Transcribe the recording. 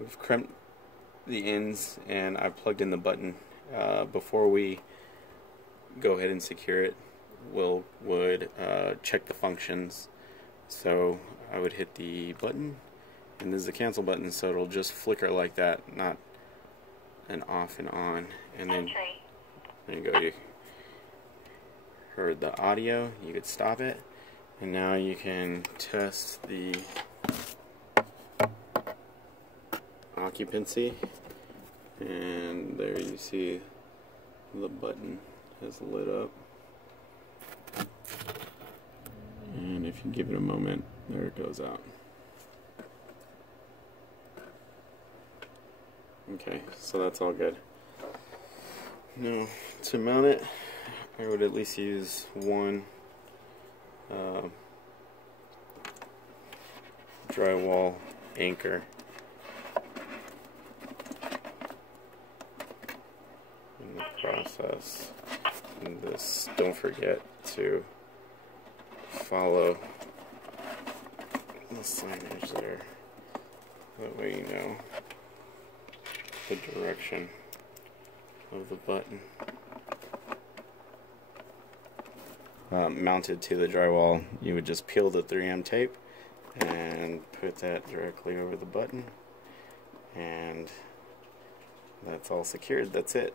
We've crimped the ends and I've plugged in the button. Before we go ahead and secure it, would check the functions. So I would hit the button, and this is the cancel button, so it'll just flicker like that, not an off and on. And then there you go, you heard the audio, you could stop it, and now you can test the occupancy, and there you see the button has lit up, and if you give it a moment, there it goes out. Okay, so that's all good. Now, to mount it, I would at least use one drywall anchor. In the process, and this, don't forget to follow the signage there. That way you know the direction of the button. Mounted to the drywall, you would just peel the 3M tape and put that directly over the button, and that's all secured. That's it.